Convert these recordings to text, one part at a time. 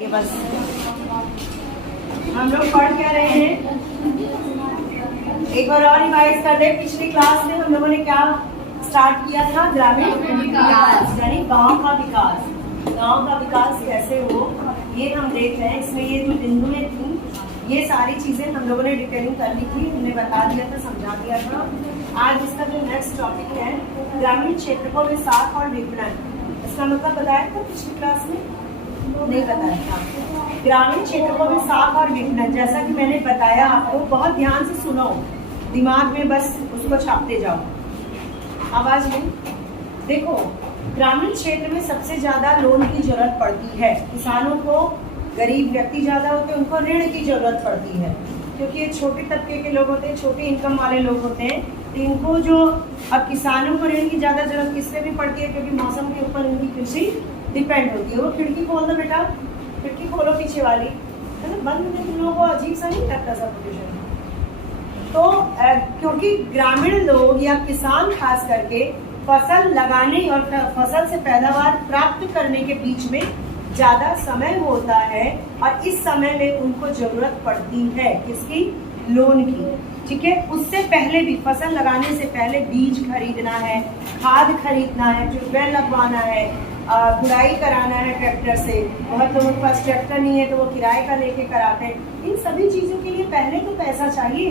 ये बस हम लोग पढ़ क्या रहे हैं, एक बार और रिवाइज कर दे। पिछली क्लास में हम लोगों ने क्या स्टार्ट किया था? ग्रामीण विकास यानी गांव का विकास। गांव का विकास कैसे हो ये हम देख रहे हैं। इसमें ये जो बिंदुएं थी ये सारी चीजें हम लोगों ने डिटेलिंग कर ली थी, हमने बता दिया था, समझा दिया था। आज इसका जो नेक्स्ट टॉपिक है ग्रामीण क्षेत्र में साख और विपणन। इसका मतलब बताया था पिछली क्लास में? नहीं बताया था। ग्रामीण क्षेत्रों में साख और विपणन, जैसा कि मैंने बताया आपको, बहुत ध्यान से सुनो, दिमाग में बस उसको छापते जाओ। आवाज नहीं। देखो, ग्रामीण क्षेत्र में सबसे ज्यादा लोन की जरूरत पड़ती है। किसानों को, गरीब व्यक्ति ज्यादा होते हैं, उनको ऋण की जरूरत पड़ती है, क्योंकि ये छोटे तबके के लोग होते हैं, छोटी इनकम वाले लोग होते हैं। तो इनको जो, अब किसानों को ऋण की ज्यादा जरूरत किससे भी पड़ती है? क्योंकि मौसम के ऊपर इनकी कृषि डिपेंड होती है। वो खिड़की खोल दो बेटा, खिड़की खोलो पीछे वाली, है ना? बंद में तुम लोगों को अजीब सा नहीं लगता सब पोजिशन? तो क्योंकि ग्रामीण लोग या किसान खास करके फसल लगाने और फसल से पैदावार प्राप्त करने के बीच में ज्यादा समय होता है, और इस समय में उनको जरूरत पड़ती है किसकी? लोन की। ठीक है, उससे पहले भी, फसल लगाने से पहले बीज खरीदना है, खाद खरीदना है, ट्यूबवेल लगवाना है, गुड़ाई कराना है ट्रैक्टर से। बहुत लोगों के पास ट्रैक्टर नहीं है तो वो किराए का लेके कराते हैं। इन सभी चीजों के लिए पहले तो पैसा चाहिए।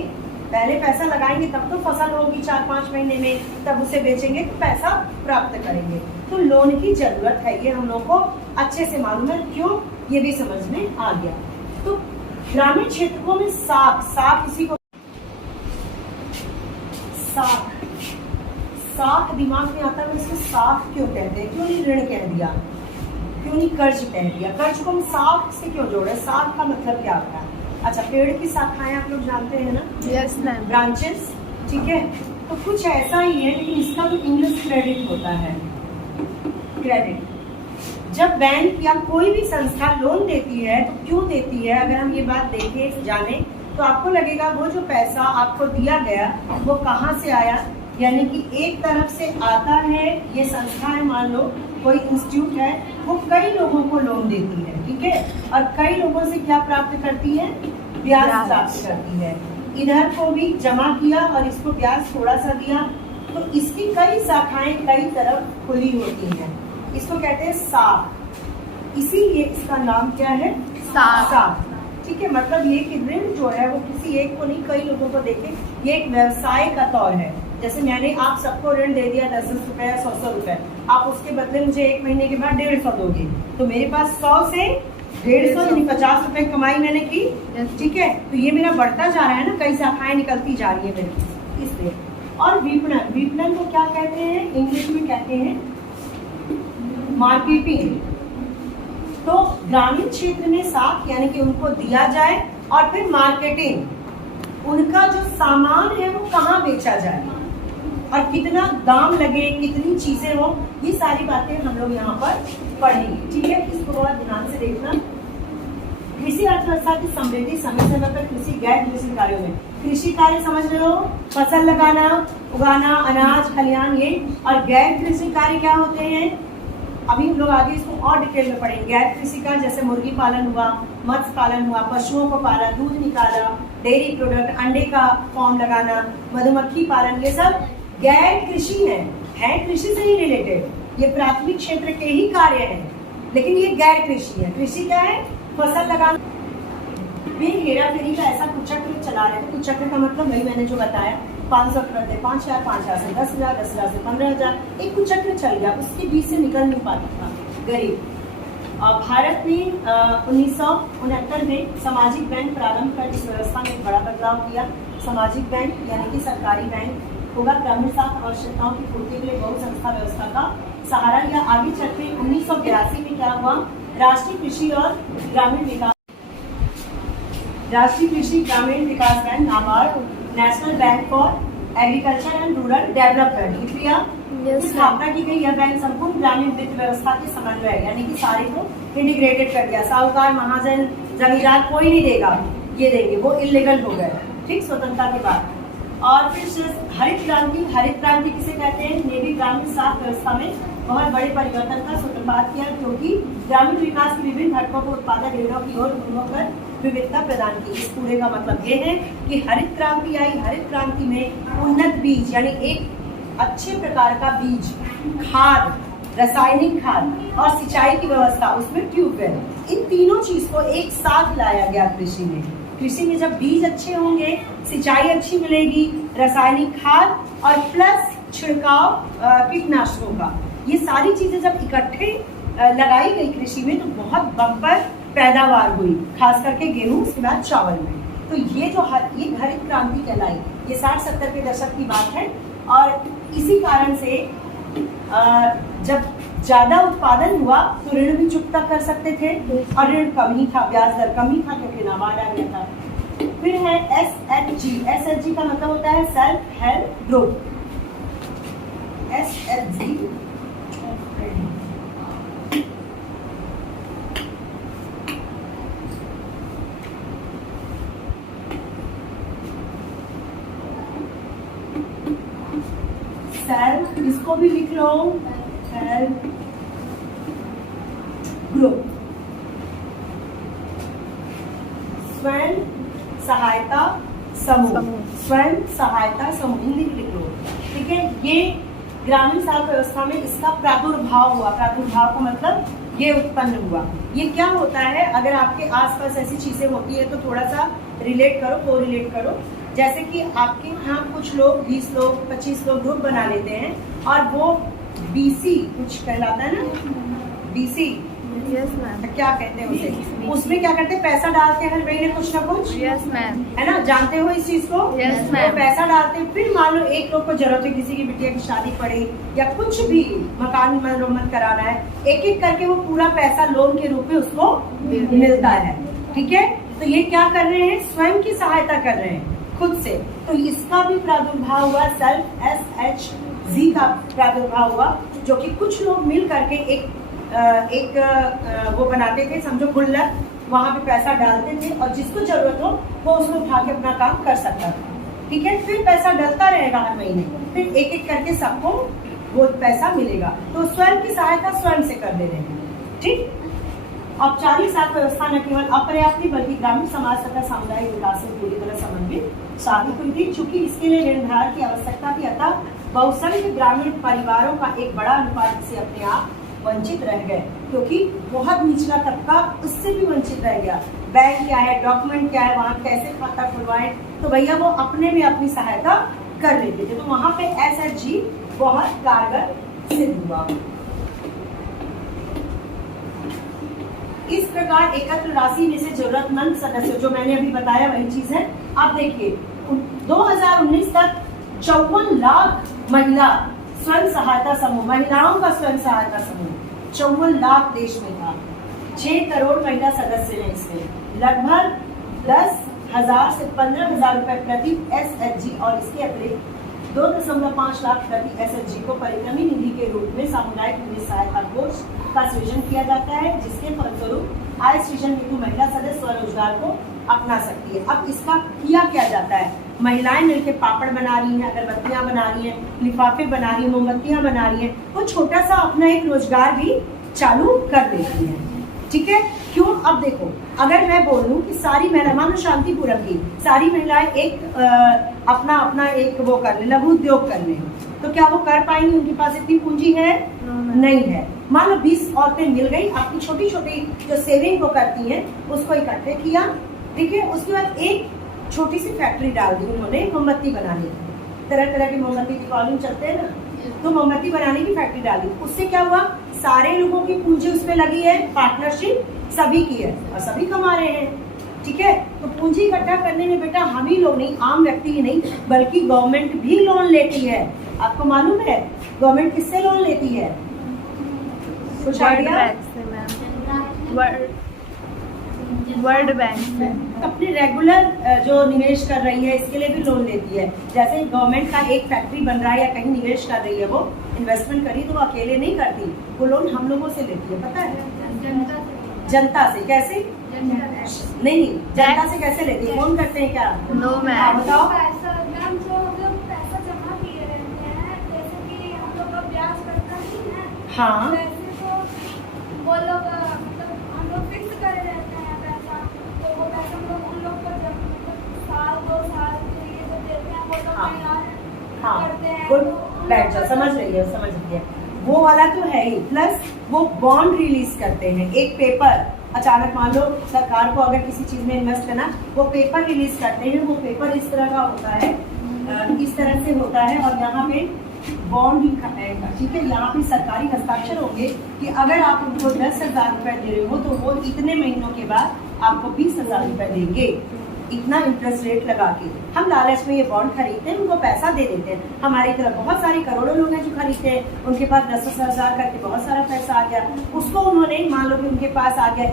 पहले पैसा लगाएंगे तब तो फसल होगी 4-5 महीने में, तब उसे बेचेंगे तो पैसा प्राप्त करेंगे। तो लोन की जरूरत है, ये हम लोग को अच्छे से मालूम है। क्यों? ये भी समझ में आ गया। तो ग्रामीण क्षेत्रों में साख इसी को साख दिमाग में आता है। इसको साख क्यों कहते हैं? क्यों नहीं ऋण कह दिया, क्यों नहीं कर्ज कह दिया? कर्ज को हम साख से क्यों जोड़े? साख का मतलब क्या होता है? अच्छा, पेड़ की शाखाएं आप लोग जानते हैं ना? Yes ma'am. ब्रांचेस, ठीक है। तो कुछ ऐसा ही है, लेकिन इसका भी इंग्लिश क्रेडिट होता है। क्रेडिट। जब बैंक या कोई भी संस्था लोन देती है तो क्यों देती है? अगर हम ये बात देखें, जाने, तो आपको लगेगा वो जो पैसा आपको दिया गया वो कहाँ से आया। यानी कि एक तरफ से आता है, ये संस्था है, मान लो कोई इंस्टीट्यूट है, वो कई लोगों को लोन देती है, ठीक है, और कई लोगों से क्या प्राप्त करती है? ब्याज प्राप्त करती है। इधर को भी जमा किया और इसको ब्याज थोड़ा सा दिया, तो इसकी कई शाखाएं कई तरफ खुली होती हैं। इसको कहते हैं साख। इसीलिए इसका नाम क्या है? साख। ठीक है, मतलब ये कि ऋण जो है वो किसी एक को नहीं, कई लोगों को देके ये एक व्यवसाय का तौर है। जैसे मैंने आप सबको ऋण दे दिया 10 रुपए या 100 रुपए, आप उसके बदले मुझे 1 महीने के बाद 150 दोगे, तो मेरे पास 100 से 150 यानी 50 रुपए कमाई मैंने की। ठीक है, तो ये मेरा बढ़ता जा रहा है ना, कई शाखाएं निकलती जा रही है मेरी, इसलिए। और विपणन को क्या कहते हैं? इंग्लिश में कहते हैं मार्केटिंग। तो ग्रामीण क्षेत्र में साख यानी कि उनको दिया जाए, और फिर मार्केटिंग, उनका जो सामान है वो कहाँ बेचा जाए और कितना दाम लगे, कितनी चीजें हो, ये सारी बातें हम लोग यहाँ पर पढ़ेंगे। ठीक है, इसको बहुत ध्यान से देखना। कृषि अर्थव्यवस्था की समृद्धि समय समय पर कृषि गैर कृषि कार्यों में, कृषि कार्य समझ रहे हो? फसल लगाना, उगाना, अनाज खलिहान, ये। और गैर कृषि कार्य क्या होते हैं? अभी हम लोग आगे इसको और डिटेल में पढ़ेंगे। गैर कृषि कार्य जैसे मुर्गी पालन हुआ, मत्स्य पालन हुआ, पशुओं को पाला, दूध निकाला, डेयरी प्रोडक्ट, अंडे का फॉर्म लगाना, मधुमक्खी पालन, ये सब गैर कृषि है कृषि से ही रिलेटेड। ये प्राथमिक क्षेत्र के ही कार्य हैं, लेकिन ये गैर कृषि है। कृषि क्या है? फसल लगाना। हेरा फेरी का ऐसा कुचक्र चला रहे थे। कुचक्र का मतलब वही मैंने जो बताया, 500 करते, 5,000 से 10,000, 10,000 से 15,000, एक कुचक्र चल गया, उसके बीच से निकल नहीं पाता था गरीब। भारत ने 1969 में सामाजिक बैंक प्रारंभ कर इस व्यवस्था में एक बड़ा बदलाव किया। सामाजिक बैंक यानी कि सरकारी बैंक होगा, ग्रामीण साख आवश्यकताओं की पूर्ति के लिए बहु संस्था व्यवस्था का सहारा लिया। आगे चलते 1982 में क्या हुआ? राष्ट्रीय कृषि ग्रामीण विकास bank NABARD, national bank for agriculture and rural development की स्थापना की गई। यह बैंक संपूर्ण ग्रामीण वित्त व्यवस्था के समन्वय यानी कि सारे को इंटीग्रेटेड कर दिया। साहूकार, महाजन, जमींदार कोई नहीं देगा, ये देंगे, वो इलीगल हो गए, ठीक, स्वतंत्रता के बाद। और फिर हरित क्रांति किसे कहते हैं? ने भी ग्रामीण साख व्यवस्था में बहुत बड़े परिवर्तन का सूत्रपात किया, क्योंकि ग्रामीण विकास की विभिन्न घटकों को उत्पादक ऋणों की ओर घूमकर विविधता प्रदान की। इस पूरे का मतलब ये है कि हरित क्रांति आई। हरित क्रांति में उन्नत बीज यानी एक अच्छे प्रकार का बीज, खाद, रासायनिक खाद और सिंचाई की व्यवस्था, उसमें ट्यूबवेल, इन तीनों चीज को एक साथ लाया गया कृषि में। कृषि में जब बीज अच्छे होंगे, सिंचाई अच्छी मिलेगी, रासायनिक खाद और प्लस छिड़काव कीटनाशकों का, ये सारी चीजें जब इकट्ठे लगाई गई कृषि में तो बहुत बम्पर पैदावार हुई, खास करके गेहूं, उसके बाद चावल में। तो ये जो ये हरित क्रांति कहलाई, ये 60-70 के दशक की बात है। और इसी कारण से जब ज्यादा उत्पादन हुआ तो ऋण भी चुकता कर सकते थे, और ऋण कम ही था, ब्याज दर कम ही था, क्योंकि नाबार्ड आ गया था। फिर है SHG। SHG का मतलब होता है self help group. SHG self, इसको भी लिख लो, सेल्फ ग्रुप। स्वयं सहायता समूह, स्वयं सहायता समूह हिंदी में लिख लो, ठीक है। ये ग्रामीण साख व्यवस्था में इसका प्रादुर्भाव हुआ। प्रादुर्भाव का मतलब ये उत्पन्न हुआ। ये क्या होता है? अगर आपके आसपास ऐसी चीजें होती है तो थोड़ा सा रिलेट करो, कोरिलेट करो। जैसे कि आपके यहाँ कुछ लोग 20 लोग 25 लोग ग्रुप बना लेते हैं, और वो BC कुछ कहलाता है ना, BC, यस मैम, क्या कहते हैं उसे? उसमें क्या करते हैं? पैसा डालते हैं हर महीने कुछ ना कुछ, यस मैम, है ना? जानते हो इस चीज को? यस तो मैम। पैसा डालते हैं, फिर मान लो एक लोग को जरूरत है, किसी की बिटिया की शादी पड़े या कुछ भी मकान मरम्मत कराना है, एक एक करके वो पूरा पैसा लोन के रूप में उसको मिलता है, ठीक है। तो ये क्या कर रहे हैं? स्वयं की सहायता कर रहे हैं खुद से। तो इसका भी प्रादुर्भाव हुआ, सेल्फ SHG का प्रादुर्भाव हुआ, जो कि कुछ लोग मिल करके एक वो बनाते थे, समझो गुल्लक, वहां पे पैसा डालते थे, और जिसको जरूरत हो वो उसमें उठा के अपना काम कर सकता था, ठीक है। फिर पैसा डलता रहेगा हर महीने, फिर एक एक करके सबको वो पैसा मिलेगा। तो स्वयं की सहायता स्वयं से कर ले रहे हैं, ठीक। औपचारिक साख व्यवस्था न केवल अपर्याप्त थी, बल्कि ग्रामीण समाज तथा सामुदायिक विकास से पूरी तरह समन्वित साबित हुई थी। चूंकि इसके लिए ऋणधार की आवश्यकता थी, अतः बहुसंख्य ग्रामीण परिवारों का एक बड़ा अनुपात से अपने आप वंचित रह गए, क्योंकि बहुत निचला तबका उससे भी वंचित रह गया। बैंक क्या है, डॉक्यूमेंट क्या है, वहाँ कैसे खाता खुलवाएं, तो भैया वो अपने में अपनी सहायता कर लेते थे। तो वहाँ पे SHG बहुत कारगर सिद्ध हुआ। इस प्रकार एकत्र राशि में से जरूरतमंद सदस्य, जो मैंने अभी बताया वही चीज है। आप देखिए 2019 तक 54 लाख महिला स्वयं सहायता समूह, महिलाओं का स्वयं सहायता समूह 54 लाख देश में था। 6 करोड़ महिला सदस्य हैं इसमें। लगभग 10,000 से 15,000 रुपए प्रति SHG, और इसके अतिरिक्त 2.5 लाख प्रति SHG को परिक्रमी निधि के रूप में सामुदायिक निधि सहायता कोष का सृजन किया जाता है, जिसके फलस्वरूप आय सृजन हेतु महिला सदस्य स्वरोजगार को अपना सकती है। अब इसका किया क्या जाता है? महिलाएं मिलकर पापड़ बना रही हैं, अगरबत्तियां बना रही हैं, लिफाफे बना रही हैं, मोमबत्तियां बना रही हैं, वो छोटा सा अपना एक रोजगार भी चालू कर देती हैं, ठीक है। क्यों? अब देखो, अगर मैं बोलूं कि सारी महिला, मानो शांतिपुरम की सारी महिलाएं एक अपना अपना एक वो कर ले, लघु उद्योग कर ले, तो क्या वो कर पाएंगी? उनके पास इतनी पूंजी है? नहीं है। मान लो 20 औरतें मिल गई, अपनी छोटी छोटी जो सेविंग को करती हैं उसको इकट्ठे किया, ठीक है। उसके बाद एक छोटी सी फैक्ट्री डाल दी उन्होंने मोमबत्ती बनाने की, तरह तरह की मोमबत्ती दीपावली चलते हैं ना, तो मोमबत्ती बनाने की फैक्ट्री डाली। उससे क्या हुआ? सारे लोगों की पूंजी उसमें लगी है, पार्टनरशिप सभी की है और सभी कमा रहे हैं, ठीक है। तो पूंजी इकट्ठा करने में बेटा हम ही लोग नहीं, आम व्यक्ति ही नहीं, बल्कि गवर्नमेंट भी लोन लेती है। आपको मालूम है गवर्नमेंट किससे लोन लेती है? कुछ आइडिया? वर्ल्ड बैंक से। अपने रेगुलर जो निवेश कर रही है इसके लिए भी लोन लेती है। जैसे गवर्नमेंट का एक फैक्ट्री बन रहा है या कहीं निवेश कर रही है, वो इन्वेस्टमेंट करी तो वो अकेले नहीं करती, वो लोन हम लोगों से लेती है, पता है? जनता से। कैसे? नहीं, जनता से कैसे लेती है? फोन करते हैं क्या? No ma'am. बताओ। हाँ वैसे तो वो लोग मतलब हम लोग फिक्स करे रहते हैं पैसा, तो वो पैसा हम लोग उन लोग को जब मतलब साल 2 साल के लिए जब देते हैं वो लोग हाँ। कहीं और हाँ करते हैं गुड, तो बैठ जाओ, समझ रही है, समझ रही है। वो वाला तो है ही, प्लस वो बॉन्ड रिलीज करते हैं, एक पेपर। अचानक मान लो सरकार को अगर किसी चीज में इन्वेस्ट करना, वो पेपर रिलीज करते हैं। वो पेपर इस तरह का होता है, इस तरह से होता है, और यहाँ पे बॉन्ड लिखा है, ठीक है। यहाँ पे सरकारी हस्ताक्षर होंगे कि अगर आप उनको 10,000 रुपए दे रहे हो तो वो इतने महीनों के बाद आपको 20,000 रुपए देंगे, इतना इंटरेस्ट रेट लगा के। हम लालच में ये बॉन्ड खरीदते हैं, उनको पैसा दे देते हैं। हमारी तरफ बहुत सारे करोड़ों लोग हैं जो खरीदते हैं, उनके पास 10,000 करके बहुत सारा पैसा आ गया। उसको उन्होंने मान लो कि उनके पास आ गया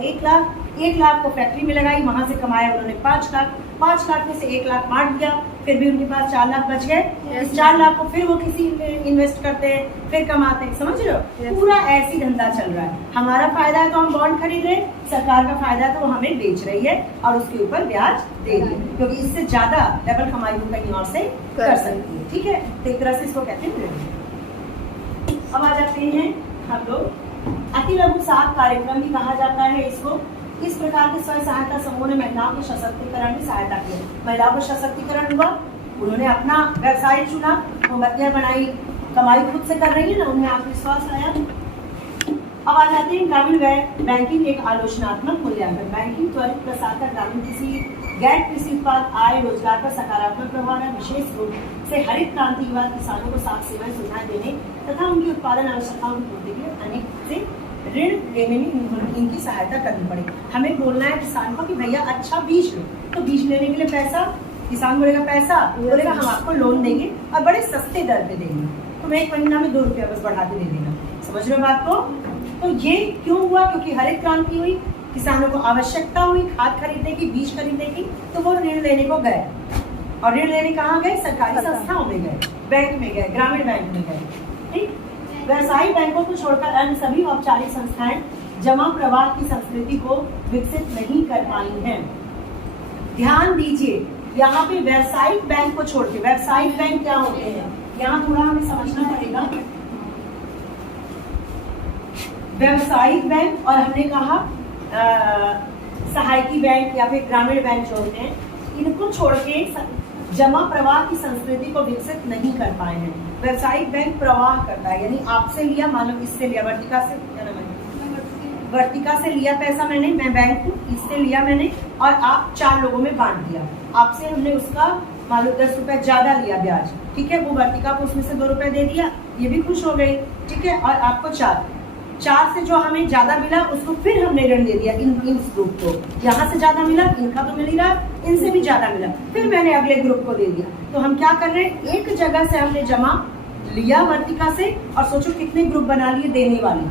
1 लाख को फैक्ट्री में लगाई, वहां से कमाया उन्होंने 5 लाख में से 1 लाख बांट दिया, फिर भी उनके पास 4 लाख बच गए। इस 4 लाख को फिर वो किसी में इन्वेस्ट करते हैं, फिर कमाते हैं, समझ रहे हो। पूरा ऐसी धंधा चल रहा है। हमारा फायदा है तो हम बॉन्ड खरीद रहे हैं, सरकार का फायदा है तो वो हमें बेच रही है और उसके ऊपर ब्याज दे रही है, क्योंकि इससे ज्यादा डबल कमाई वो कहीं और से कर सकती है, ठीक है। तो एक तरह से इसको कहते हैं ऋण। अब आ जाते हैं हम लोग अति लघु साख कार्यक्रम भी कहा जाता है इसको। इस प्रकार के स्वयं सहायता समूह ने महिलाओं के सशक्तिकरण में सहायता की। महिलाओं का सशक्तिकरण हुआ, उन्होंने अपना व्यवसाय चुना, मोमबत्तियां बनाई, कमाई खुद से कर रही है ना, उनमें आत्मविश्वास आया। अब आ जाते हैं ग्रामीण बैंकिंग एक आलोचनात्मक मूल्यांकन। बैंकिंग त्वरित प्रसार का ग्रामीण किसी गैर कृषि उत्पाद आय रोजगार पर सकारात्मक प्रभाव है। विशेष रूप से हरित क्रांति के बाद किसानों को साख सेवाएं सुविधाएं देने तथा उनकी उत्पादन आवश्यकताओं की पूर्ति के लिए अनेक से ऋण देने में इनकी सहायता करनी पड़ी। हमें बोलना है किसान को कि भैया अच्छा बीज लो, तो बीज लेने के लिए पैसा, किसान बोलेगा पैसा, बोलेगा हम आपको लोन देंगे और बड़े सस्ते दर पे देंगे, तो मैं 1 महीना में 2 रुपया बस बढ़ा के दे देना। समझ रहे हो बात को। तो ये क्यों हुआ? क्योंकि हरित क्रांति हुई, किसानों को आवश्यकता हुई खाद खरीदने की, बीज खरीदने की, तो वो ऋण लेने को गए। और ऋण लेने कहाँ गए? सरकारी संस्थाओं में गए, बैंक में गए, ग्रामीण बैंक में गए, ठीक। व्यवसायिक बैंकों को छोड़कर अन्य सभी औपचारिक संस्थाएं जमा प्रवाह की संस्कृति को विकसित नहीं कर पाई हैं। ध्यान दीजिए, यहाँ पे व्यवसायिक बैंक को छोड़ के, व्यवसायिक बैंक क्या होते हैं यहाँ थोड़ा हमें समझना पड़ेगा। व्यवसायिक बैंक और हमने कहा सहायकी बैंक या फिर ग्रामीण बैंक जो होते हैं, इनको छोड़ के जमा प्रवाह की संस्कृति को विकसित नहीं कर पाए हैं। व्यवसायिक बैंक प्रवाह करता है, यानी आपसे लिया, मान लो इससे लिया, वर्तिका से लिया पैसा मैंने, मैं बैंक हूँ, इससे लिया मैंने और आप 4 लोगों में बांट दिया। आपसे हमने उसका मान लो 10 रुपए ज्यादा लिया ब्याज, ठीक है। वो वर्तिका को उसमें से 2 रुपए दे दिया, ये भी खुश हो गई, ठीक है। और आपको 4 से जो हमें ज्यादा मिला उसको फिर हमने ऋण दे दिया इन ग्रुप को। यहाँ से ज्यादा मिला, इनका तो मिल ही रहा, इनसे भी ज्यादा मिला, फिर मैंने अगले ग्रुप को दे दिया। तो हम क्या कर रहे हैं, एक जगह से हमने जमा लिया वर्तिका से, और सोचो कितने ग्रुप बना लिए, देने वाले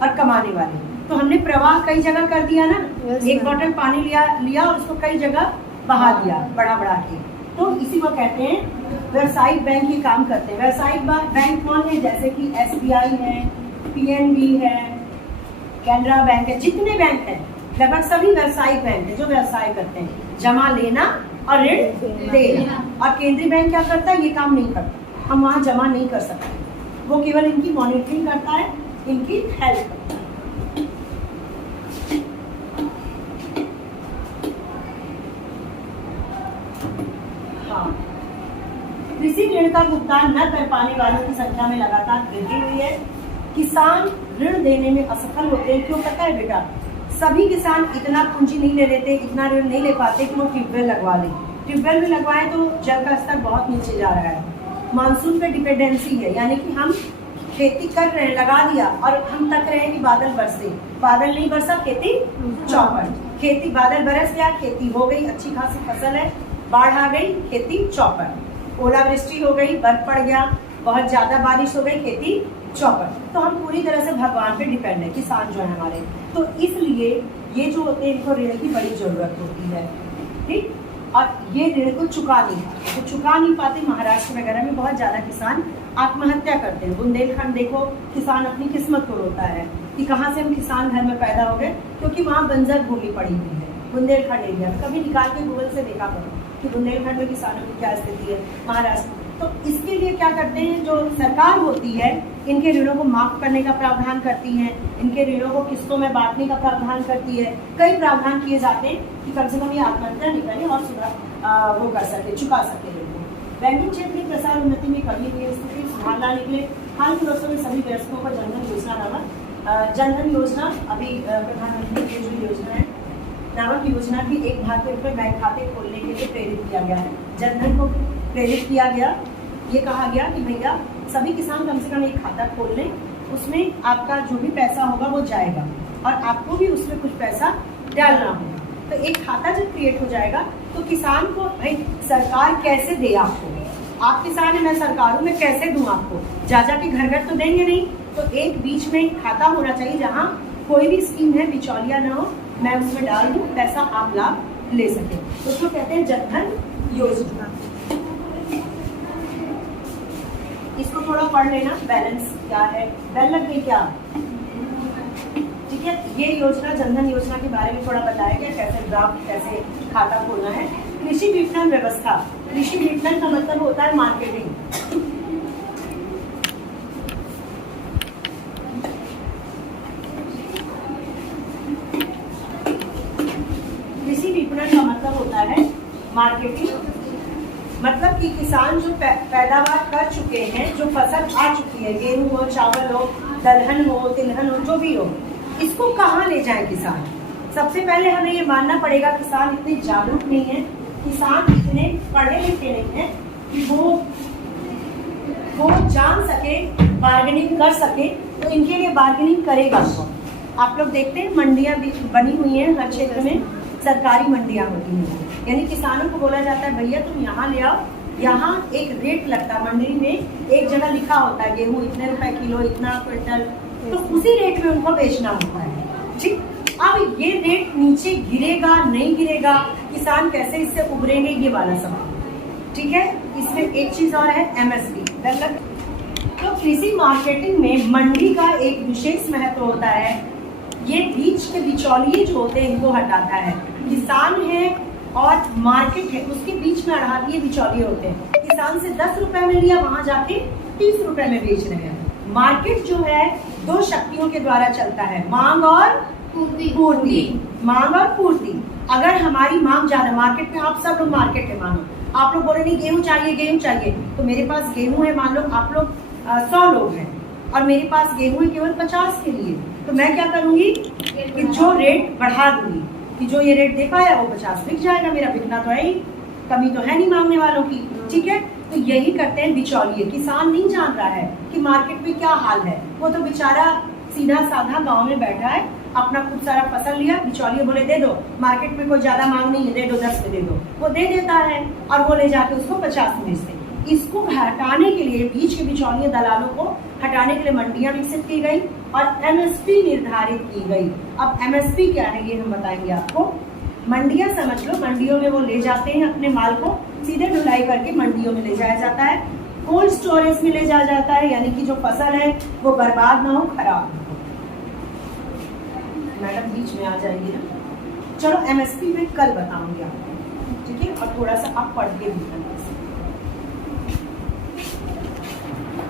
और कमाने वाले। तो हमने प्रवाह कई जगह कर दिया ना। एक बोतल पानी लिया और उसको कई जगह बहा दिया, बढ़ा के। तो इसी को कहते हैं व्यवसायिक बैंक ये काम करते हैं। व्यवसायिक बैंक कौन है? जैसे कि SBI है, PNB है, कैनरा बैंक है, जितने बैंक हैं लगभग सभी व्यवसायिक बैंक है जो व्यवसाय करते हैं, जमा लेना और ऋण देना। और केंद्रीय बैंक क्या करता है? ये काम नहीं करता, हम वहाँ जमा नहीं कर सकते, वो केवल इनकी मॉनिटरिंग करता है, इनकी हेल्प करता है। हाँ, कृषि ऋण का भुगतान न कर पाने वालों की संख्या में लगातार वृद्धि हुई है। किसान ऋण देने में असफल होते हैं। क्यों पता है बेटा? सभी किसान इतना पूंजी नहीं ले लेते, इतना ऋण नहीं ले पाते कि वो ट्यूबवेल लगवा लें। ट्यूबवेल भी लगवाएं तो जल का स्तर बहुत नीचे जा रहा है। मानसून पे डिपेंडेंसी है, यानी कि हम खेती कर रहे हैं, लगा दिया और हम तक रहे हैं कि बादल बरसे, बादल नहीं बरसा, खेती चौपट। खेती बादल बरस गया, खेती हो गई, अच्छी खासी फसल है, बाढ़ आ गई, खेती चौपट। ओलावृष्टि हो गई, बर्फ पड़ गया, बहुत ज्यादा बारिश हो गई, खेती चौपट। तो हम पूरी तरह से भगवान पे डिपेंड है, किसान जो है हमारे। तो इसलिए ये जो होते हैं इनको ऋण की बड़ी जरूरत होती है, ठीक। और ये ऋण को चुका नहीं पाते। महाराष्ट्र वगैरह में बहुत ज्यादा किसान आत्महत्या करते हैं। बुंदेलखंड देखो, किसान अपनी किस्मत को रोता है कि कहाँ से हम किसान घर में पैदा हो गए, क्योंकि वहाँ बंजर भूमि पड़ी हुई है बुंदेलखंड एरिया। कभी निकाल के गूगल से देखा करो कि बुंदेलखंड में किसानों की क्या स्थिति है। महाराष्ट्र तो इसके लिए क्या करते हैं, जो सरकार होती है इनके ऋणों को माफ करने का प्रावधान करती है, इनके ऋणों को किस्तों में बांटने का प्रावधान करती है। कई प्रावधान किए जाते हैं कि कम से कम ये आत्महत्या नहीं करें और वो कर सके, चुका सके ऋण को। बैंकिंग क्षेत्र की प्रसार उन्नति में कमी हुई स्थिति सुधार लाने के लिए हाल के वर्षों में सभी वयस्कों को जनधन योजना नामक जनधन योजना, अभी प्रधानमंत्री की जो योजना है नामक योजना की एक भारतीय रुपये बैंक खाते खोलने के लिए प्रेरित किया गया है। जनधन को प्रेरित किया गया, ये कहा गया कि भैया सभी किसान कम से कम एक खाता खोल लें, उसमें आपका जो भी पैसा होगा वो जाएगा और आपको भी उसमें कुछ पैसा डालना होगा। तो एक खाता जब क्रिएट हो जाएगा तो किसान को, भाई सरकार कैसे दे आपको, आप किसान है, मैं सरकार हूँ, मैं कैसे दूँ आपको, जा के घर घर तो देंगे नहीं। तो एक बीच में खाता होना चाहिए जहाँ कोई भी स्कीम है बिचौलिया ना हो, मैं उसमें डाल दूँ, पैसा आप लाभ ले सके, तो उसको कहते हैं जनधन योजना। इसको थोड़ा पढ़ लेना, बैलेंस क्या है, बेल लग गई क्या, ठीक है। ये योजना जनधन योजना के बारे में थोड़ा बताया गया, कैसे ड्राफ्ट, कैसे खाता खोलना है। कृषि विपणन व्यवस्था, कृषि विपणन का मतलब होता है मार्केटिंग। कृषि विपणन का मतलब होता है मार्केटिंग, मतलब कि किसान जो पैदावार कर चुके हैं, जो फसल आ चुकी है, गेहूं हो, चावल हो, दलहन हो, तिलहन हो, जो भी हो, इसको कहाँ ले जाए किसान। सबसे पहले हमें ये मानना पड़ेगा किसान इतने जागरूक नहीं है, किसान इतने पढ़े लिखे नहीं है कि वो जान सके, बार्गेनिंग कर सके, तो इनके लिए बार्गेनिंग करेगा वो। आप लोग देखते हैं मंडियां भी बनी हुई हैं, हर क्षेत्र में सरकारी मंडियां होती हैं, यानी किसानों को बोला जाता है भैया तुम यहाँ ले आओ, यहाँ एक रेट लगता है, मंडी में एक जगह लिखा होता है गेहूँ इतने रुपए किलो, इतना क्विंटल, तो उसी रेट में उनको बेचना होता है, ठीक। अब ये रेट नीचे गिरेगा नहीं गिरेगा, किसान कैसे इससे उभरेंगे, ये वाला सवाल, ठीक है। इसमें एक चीज और है, एमएसपी। तो कृषि मार्केटिंग में मंडी का एक विशेष महत्व होता है, ये बीच के बिचौलिए जो होते हैं इनको हटाता है। किसान है और मार्केट है, उसके बीच में अड़ाती बिचौलिए होते हैं। किसान से 10 रुपए में लिया, वहां जाके 30 रुपए में बेच रहे हैं। मार्केट जो है दो शक्तियों के द्वारा चलता है, मांग और पूर्ति। मांग और पूर्ति। अगर हमारी मांग ज्यादा, मार्केट में आप सब लोग मार्केट है, मानो आप लोग बोले नहीं गेहूं चाहिए, गेहूं चाहिए, तो मेरे पास गेहूं है, मान लो आप लोग 100 लोग हैं और मेरे पास गेहूं है केवल 50 के लिए, तो मैं क्या करूंगी कि जो रेट बढ़ा दूंगी कि जो ये रेट दे पाया वो 50 बिक जाएगा, मेरा बिकना तो है ही, कमी तो है नहीं मांगने वालों की, ठीक है। तो यही करते हैं बिचौलिए। किसान नहीं जान रहा है कि मार्केट में क्या हाल है, वो तो बेचारा सीधा साधा गांव में बैठा है, अपना खूब सारा फसल लिया, बिचौलिए बोले दे दो, मार्केट में कोई ज्यादा मांग नहीं है, दे दो 10 में दे दो, वो दे देता है और वो ले जाके उसको 50 में बेचते हैं। इसको हटाने के लिए, बीच के बिचौलिए दलालों को हटाने के लिए मंडियां विकसित की गई और एमएसपी निर्धारित की गई। अब एमएसपी क्या है ये हम बताएंगे आपको। मंडियां समझ लो, मंडियों में वो ले जाते हैं अपने माल को, सीधे ढुलाई करके मंडियों में ले जाया जाता है, कोल्ड स्टोरेज में ले जाया जाता है, यानी कि जो फसल है वो बर्बाद ना हो, खराब ना हो। मैडम बीच में आ जाएगी ना, चलो एमएसपी में कल बताऊंगी आपको, ठीक है, और थोड़ा सा आप पढ़ के भी